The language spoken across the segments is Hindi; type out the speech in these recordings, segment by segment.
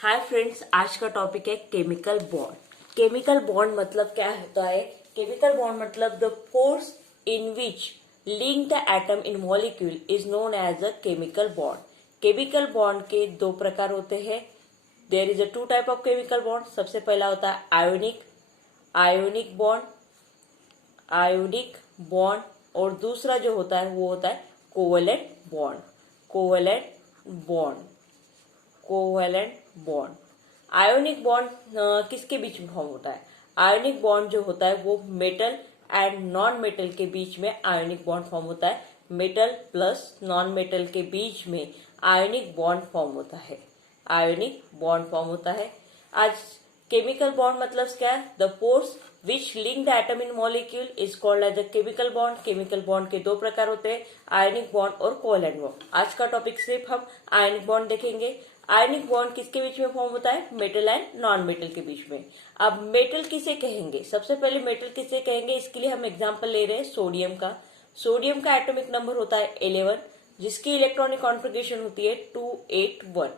हाय फ्रेंड्स, आज का टॉपिक है केमिकल बॉन्ड। केमिकल बॉन्ड मतलब क्या होता है? केमिकल बॉन्ड मतलब the force in which link the atom in molecule is known as a chemical bond. Chemical bond के दो प्रकार होते हैं। There is a two type of chemical bond. सबसे पहला होता है आयोनिक बॉन्ड और दूसरा जो होता है वो होता है कोवेलेंट बॉन्ड। आयोनिक बॉन्ड किसके बीच में फॉर्म होता है? आयोनिक बॉन्ड जो होता है वो मेटल एंड नॉन मेटल के बीच में आयोनिक बॉन्ड फॉर्म होता है। मेटल प्लस नॉन मेटल के बीच में आयोनिक बॉन्ड फॉर्म होता है। आज केमिकल बॉन्ड मतलब क्या है? The force which link the atom in molecule is called as a chemical bond. Chemical bond के दो प्रकार होते हैं, आयोनिक बॉन्ड और कोवेलेंट बॉन्ड। आज का टॉपिक सिर्फ हम आयोनिक बॉन्ड देखेंगे। आयोनिक बॉन्ड किसके बीच में फॉर्म होता है? मेटल एंड नॉन मेटल के बीच में। अब मेटल किसे कहेंगे? सबसे पहले मेटल किसे कहेंगे, इसके लिए हम एग्जांपल ले रहे हैं सोडियम का। सोडियम का एटॉमिक नंबर होता है 11, जिसकी इलेक्ट्रॉनिक कॉन्फ़िगरेशन होती है 281।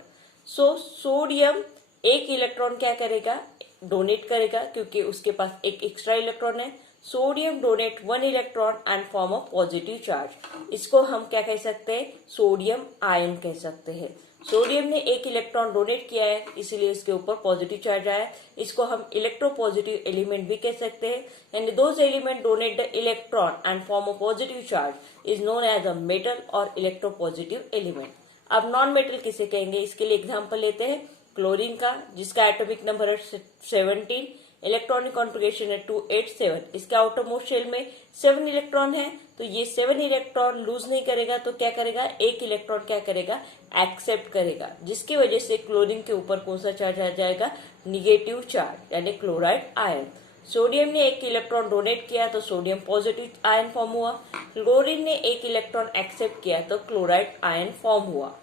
सो सोडियम एक इलेक्ट्रॉन क्या करेगा? डोनेट करेगा, क्योंकि उसके पास एक एक्स्ट्रा इलेक्ट्रॉन है। Sodium donate 1 electron and form a positive charge. इसको हम क्या कह सकते हैं? सोडियम आयन कह सकते हैं। सोडियम ने एक इलेक्ट्रॉन डोनेट किया है, इसीलिए इसके ऊपर पॉजिटिव चार्ज आया है। इसको हम इलेक्ट्रोपॉजिटिव एलिमेंट भी कह सकते हैं। And those element donate the electron and form a positive charge is known as a metal और इलेक्ट्रोपॉजिटिव एलिमेंट। अब नॉन मेटल किसे कहेंगे? इसके लिए एग्जाम्पल लेते हैं क्लोरीन का, जिसका एटॉमिक नंबर है 17, इलेक्ट्रॉनिक कॉन्फ़िगरेशन है 287। इसके आउटर मोस्ट शेल में 7 इलेक्ट्रॉन है, तो ये 7 इलेक्ट्रॉन लूज नहीं करेगा, तो क्या करेगा? एक इलेक्ट्रॉन क्या करेगा? एक्सेप्ट करेगा, जिसकी वजह से क्लोरीन के ऊपर कौन सा चार्ज आ जाएगा? निगेटिव चार्ज, यानी क्लोराइड आयन। सोडियम ने एक इलेक्ट्रॉन डोनेट किया तो सोडियम पॉजिटिव आयन फॉर्म हुआ। क्लोरीन ने एक इलेक्ट्रॉन एक्सेप्ट किया तो क्लोराइड आयन फॉर्म हुआ।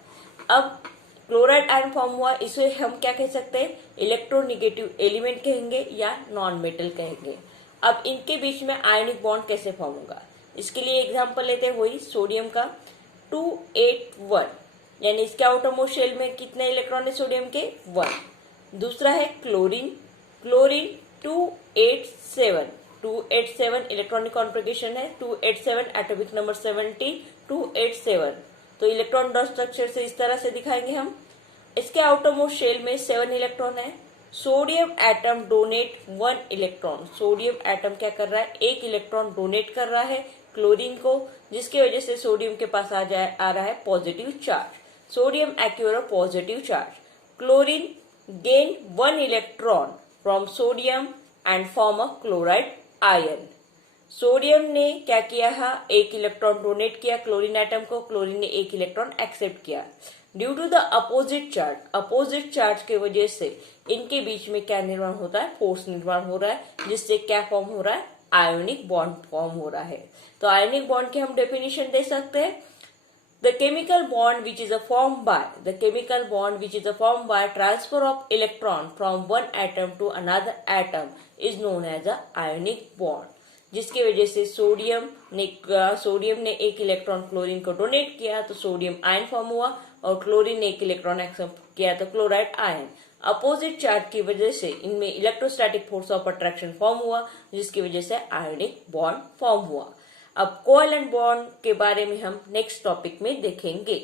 अब क्लोराइड आयन फॉर्म हुआ, इसे हम क्या कह सकते हैं? इलेक्ट्रोनिगेटिव एलिमेंट कहेंगे या नॉन मेटल कहेंगे। अब इनके बीच में आयनिक बॉन्ड कैसे फॉर्म होगा, इसके लिए एग्जांपल लेते हैं वही सोडियम का 281, यानी इसके आउटर मोस्ट शेल में कितने इलेक्ट्रॉन है सोडियम के? 1। दूसरा है क्लोरीन 287 इलेक्ट्रॉनिक कॉन्फ़िगरेशन है 287, एटॉमिक नंबर 17, 287। तो इलेक्ट्रॉन डॉट स्ट्रक्चर से इस तरह से दिखाएंगे हम। इसके आउटर मोस्ट शेल में 7 इलेक्ट्रॉन है। Sodium atom donate 1 electron. Sodium atom क्या कर रहा है? एक इलेक्ट्रॉन डोनेट कर रहा है क्लोरीन को, जिसकी वजह से सोडियम के पास आ रहा है positive charge. Sodium acquire a positive charge. Chlorine gain 1 electron from sodium and form a chloride ion. Sodium ने क्या किया है? एक इलेक्ट्रॉन डोनेट किया क्लोरीन एटम को, क्लोरीन ने एक इलेक्ट्रॉन एक्सेप्ट किया। Due to the opposite charge की वजह से इनके बीच में क्या निर्माण होता है? फोर्स निर्माण हो रहा है, जिससे क्या फॉर्म हो रहा है? आयोनिक बॉन्ड फॉर्म हो रहा है। तो आयोनिक बॉन्ड की हम डेफिनेशन दे सकते हैं, The chemical bond which is formed by transfer of electron from one atom to another atom is known as a ionic bond. जिसकी वजह से सोडियम ने एक इलेक्ट्रॉन क्लोरीन को डोनेट किया तो सोडियम आयन फॉर्म हुआ, और क्लोरीन ने एक इलेक्ट्रॉन एक्सेप्ट किया तो क्लोराइड आयन। अपोजिट चार्ज की वजह से इनमें electrostatic force of attraction form हुआ, जिसकी वजह से आयोनिक बॉन्ड फॉर्म हुआ। अब कोवेलेंट बॉन्ड के बारे में हम नेक्स्ट टॉपिक में देखेंगे।